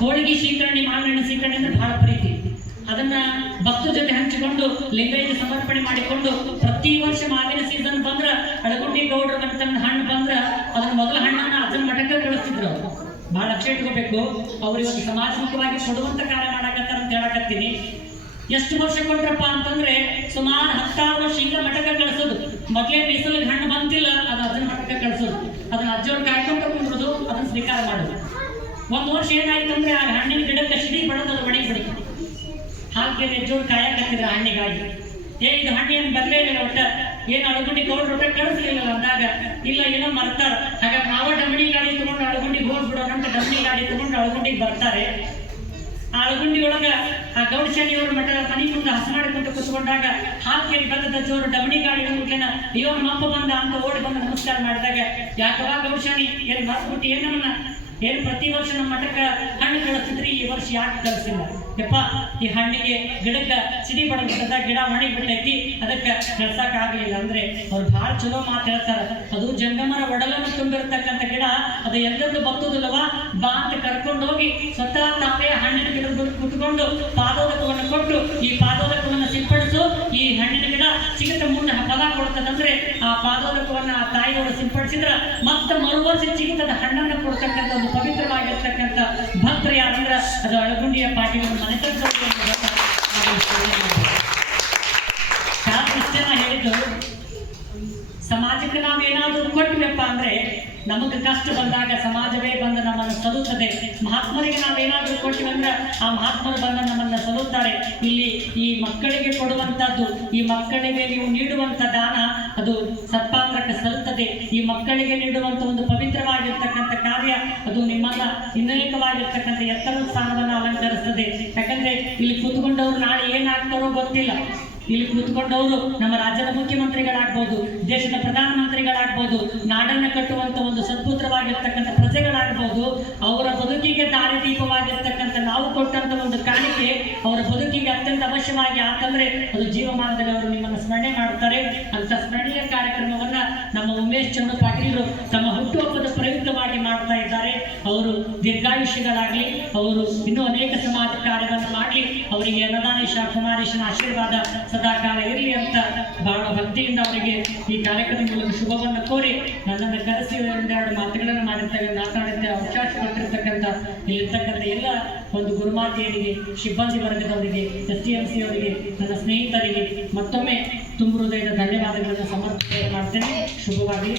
ಹೋಳಿಗೆ ಶೀಕರಣೆ, ಮಾವಿನ ಶೀಕರಣೆ ಅಂದ್ರೆ ಬಹಳ ಪ್ರೀತಿ. ಅದನ್ನ ಭಕ್ತರ ಜೊತೆ ಹಂಚಿಕೊಂಡು ಲಿಂಗೈಗೆ ಸಮರ್ಪಣೆ ಮಾಡಿಕೊಂಡು ಪ್ರತಿ ವರ್ಷ ಮಾವಿನ ಸೀಸನ್ ಬಂದ್ರ ಅಳಗುಂಡಿ ಗೌಡ್ರ ತನ್ನ ಹಣ್ಣು ಬಂದ್ರ ಅದನ್ನ ಮೊದಲ ಹಣ್ಣನ್ನ ಅದನ್ನ ಮಠಕ್ಕೆ ಕಳಿಸ್ತಿದ್ರು. ಬಹಳ ಲಕ್ಷ ಇಟ್ಕೋಬೇಕು. ಅವ್ರು ಇವತ್ತು ಸಮಾಜಮುಖವಾಗಿ ಕೊಡುವಂತ ಕಾರ್ಯ ಮಾಡಕತ್ತಾರ ಅಂತ ಹೇಳಕತ್ತೀನಿ. ಎಷ್ಟು ವರ್ಷ ಕೊಟ್ರಪ್ಪ ಅಂತಂದ್ರೆ ಸುಮಾರು 16 ವರ್ಷ ಹಿಂಗ ಮಠಕ್ಕೆ ಕಳಿಸೋದು. ಮೊದಲೇ ಬೇಸಲಿಗೆ ಹಣ್ಣು ಬಂತಿಲ್ಲ, ಅದು ಅದನ್ನ ಮಠಕ್ಕೆ ಕಳಿಸೋದು. ಅದನ್ನ ಅಜ್ಜವ್ರು ಕಾಯ್ಕೊಂಡು ಕುಂಡ್ರದು, ಅದನ್ನ ಸ್ವೀಕಾರ ಮಾಡೋದು. ಒಂದು ವರ್ಷ ಏನಾಯ್ತು ಅಂದ್ರೆ ಆ ಹಣ್ಣಿನ ಗಿಡಕ್ಕೆ ಸಿಡಿ ಬಡೋದು, ಅದು ಒಣಗಿ ಬಿಡುತ್ತೆ. ಹಾಗೆ ಅಜ್ಜವ್ರು ಕಾಯಕತ್ತಿದ್ರ ಹಣ್ಣಿಗಾಗಿ. ಇದು ಹಣ್ಣೇನು ಬರ್ಲೇ ಇಲ್ಲ, ಒಟ್ಟ ಏನು ಅಳಗುಂಡಿ ಗೌಡ್ರ ಒಟ್ಟ ಕಳಿಸ್ಲಿಲ್ಲ ಅಂದಾಗ, ಇಲ್ಲ ಏನೋ ಮರ್ತಾರ. ಹಾಗಾಗಿ ನಾವು ಡಮಣಿ ಗಾಡಿ ತಗೊಂಡು ಅಳಗುಂಡಿಗೆ ಹೋಗ್ಬಿಡೋಣ ಅಂತ ಡಮಣಿ ಗಾಡಿ ತಗೊಂಡು ಅಳಗುಂಡಿಗೆ ಬರ್ತಾರೆ. ಆ ಅಳಗುಂಡಿ ಒಳಗ ಆ ಗೌಡಶನಿಯವ್ರ ಮಠ ಮನೆ ಮುಂದೆ ಹಸ ಮಾಡಿಕೊಂಡು ಕೂತ್ಕೊಂಡಾಗ ಹಾಕಿ ಬಂದದ ಜೋರು ಡಮಣಿ ಗಾಡಿ ಹೋಗ್ಲೇನ ಅಯ್ಯೋ ನಮ್ಮಪ್ಪ ಬಂದ ಅಂತ ಓಡಿ ಬಂದು ನಮಸ್ಕಾರ ಮಾಡಿದಾಗ, ಯಾಕವಾ ಗೌಡಶನಿ ಏನು ಮರ್ಸ್ಬಿಟ್ಟು ಏನನ್ನ ಏನು ಪ್ರತಿ ವರ್ಷ ನಮ್ಮ ಮಠಕ್ಕೆ ಹಣ್ಣು ಕಳಿಸ್ತಿದ್ರಿ, ಈ ವರ್ಷ ಯಾಕೆ ಕಳಿಸಿಲ್ಲ? ಯಪ್ಪ, ಈ ಹಣ್ಣಿಗೆ ಗಿಡಕ್ಕೆ ಸಿಡಿ ಬಡದ ಗಿಡ ಒಣಗಿ ಬಿಟ್ಟೈತಿ, ಅದಕ್ಕೆ ಕಳ್ಸಕ್ ಆಗ್ಲಿಲ್ಲ ಅಂದ್ರೆ ಅವ್ರು ಬಹಳ ಚಲೋ ಮಾತು ಹೇಳ್ತಾರ. ಅದು ಜಂಗಮರ ಒಡಲನ್ನು ತುಂಬಿರ್ತಕ್ಕಂಥ ಗಿಡ, ಅದು ಎಲ್ಲದೂ ಬರ್ತದಲ್ಲವಾ, ಬಾ ಅಂತ ಕರ್ಕೊಂಡು ಹೋಗಿ ಸ್ವತಃ ತಾವೇ ಹಣ್ಣಿನ ಗಿಡದ ಕುತ್ಕೊಂಡು ಪಾದೋದಕವನ್ನು ಕೊಟ್ಟು ಈ ಪಾದೋದಕವನ್ನು ಸಿಂಪಡಿಸು, ಈ ಹಣ್ಣಿನ ಗಿಡ ಸಿಗತ್ತ ಮುಂದೆ ಫಲ ಕೊಡ್ತದಂದ್ರೆ ಆ ಪಾದೋದಕವನ್ನ ಆ ತಾಯಿಯವರು ಸಿಂಪಡಿಸಿದ್ರ ಮತ್ತೆ ಮರುವರ್ಷ ಸಿಗುತ್ತದ ಹಣ್ಣನ್ನು ಕೊಡ್ತಕ್ಕಂಥ ಒಂದು ಪವಿತ್ರವಾಗಿರ್ತಕ್ಕಂಥ ಭಕ್ತರು ಯಾರಂದ್ರ ಅದು ಅಳಗುಂಡಿಯ ಪಾಟೀಲರ ಮನೆತನ ಹೇಳಿದ್ದು. ಸಮಾಜಕ್ಕೆ ನಾವೇನಾದ್ರೂ ಕೊಟ್ಟಿವಪ್ಪ ಅಂದ್ರೆ ನಮಗೆ ಕಷ್ಟ ಬಂದಾಗ ಸಮಾಜವೇ ಬಂದು ನಮ್ಮನ್ನು ಸಲುತ್ತದೆ. ಮಹಾತ್ಮರಿಗೆ ನಾವೇನಾದ್ರೂ ಕೊಟ್ಟಿವಂದ್ರೆ ಆ ಮಹಾತ್ಮರು ಬಂದು ನಮ್ಮನ್ನು ಸಲುತ್ತಾರೆ. ಇಲ್ಲಿ ಈ ಮಕ್ಕಳಿಗೆ ಕೊಡುವಂಥದ್ದು, ಈ ಮಕ್ಕಳಿಗೆ ನೀವು ನೀಡುವಂಥ ದಾನ ಅದು ಸತ್ಪಾತ್ರಕ್ಕೆ ಸಲ್ಲುತ್ತದೆ. ಈ ಮಕ್ಕಳಿಗೆ ನೀಡುವಂಥ ಒಂದು ಪವಿತ್ರವಾಗಿರ್ತಕ್ಕಂಥ ಕಾರ್ಯ ಅದು ನಿಮ್ಮನ್ನ ಇನ್ನೇಕವಾಗಿರ್ತಕ್ಕಂಥ ಎತ್ತರದ ಸ್ಥಾನವನ್ನು ಅಲಂಕರಿಸ್ತದೆ. ಯಾಕಂದ್ರೆ ಇಲ್ಲಿ ಕೂತ್ಕೊಂಡವ್ರು ನಾಳೆ ಏನಾಗ್ತಾರೋ ಗೊತ್ತಿಲ್ಲ. ಇಲ್ಲಿ ಕೂತ್ಕೊಂಡವರು ನಮ್ಮ ರಾಜ್ಯದ ಮುಖ್ಯಮಂತ್ರಿಗಳಾಗ್ಬೋದು, ದೇಶದ ಪ್ರಧಾನಮಂತ್ರಿಗಳಾಗ್ಬೋದು, ನಾಡನ್ನು ಕಟ್ಟುವಂತ ಒಂದು ಸದ್ಭುತವಾಗಿರ್ತಕ್ಕಂಥ ಪ್ರಜೆಗಳಾಗ್ಬೋದು. ಅವರ ಬದುಕಿಗೆ ದಾರಿದೀಪವಾಗಿರ್ತಕ್ಕಂಥ ನಾವು ಕೊಟ್ಟಂತ ಒಂದು ಕಾಣಿಕೆ ಅವರ ಬದುಕಿಗೆ ಅತ್ಯಂತ ಅವಶ್ಯವಾಗಿ ಆತಂದ್ರೆ ಅದು ಜೀವಮಾನದಲ್ಲಿ ಅವರು ನಿಮ್ಮನ್ನು ಸ್ಮರಣೆ ಮಾಡ್ತಾರೆ. ಅಂತ ಸ್ಮರಣೀಯ ಕಾರ್ಯಕ್ರಮವನ್ನ ನಮ್ಮ ಉಮೇಶ್ ಚಂದ್ರ ಪಾಟೀಲರು ತಮ್ಮ ಹುಟ್ಟುಹಬ್ಬದ ಪ್ರಯುಕ್ತವಾಗಿ ಮಾಡ್ತಾ ಇದ್ದಾರೆ. ಅವರು ದೀರ್ಘಾಯುಷ್ಯಗಳಾಗ್ಲಿ, ಅವರು ಇನ್ನೂ ಅನೇಕ ಸಮಾಜ ಕಾರ್ಯವನ್ನು ಮಾಡಲಿ, ಅವರಿಗೆ ಅನ್ನದಾನೇಶ ಕುಮಾರೇಶನ ಆಶೀರ್ವಾದ ಸದಾಕಾಲ ಇರಲಿ ಅಂತ ಬಹಳ ಭಕ್ತಿಯಿಂದ ಅವರಿಗೆ ಈ ಕಾರ್ಯಕ್ರಮದ ಮೂಲಕ ಶುಭವನ್ನು ಕೋರಿ ನನ್ನನ್ನು ಕರೆಸಿ ಒಂದೆರಡು ಮಾತುಗಳನ್ನು ಮಾತಾಡುತ್ತೆ ಅವಕಾಶ ಕೊಟ್ಟಿರ್ತಕ್ಕಂಥ ಇಲ್ಲಿರ್ತಕ್ಕಂಥ ಎಲ್ಲ ಒಂದು ಗುರುಮಾತೆಯರಿಗೆ, ಸಿಬ್ಬಂದಿ ವರ್ಗದವರಿಗೆ, STMC ಅವರಿಗೆ, ನನ್ನ ಸ್ನೇಹಿತರಿಗೆ ಮತ್ತೊಮ್ಮೆ ತುಂಬ ಹೃದಯದ ಧನ್ಯವಾದಗಳನ್ನು ಸಮರ್ಪಣೆ ಮಾಡ್ತೇನೆ. ಶುಭವಾಗಿ.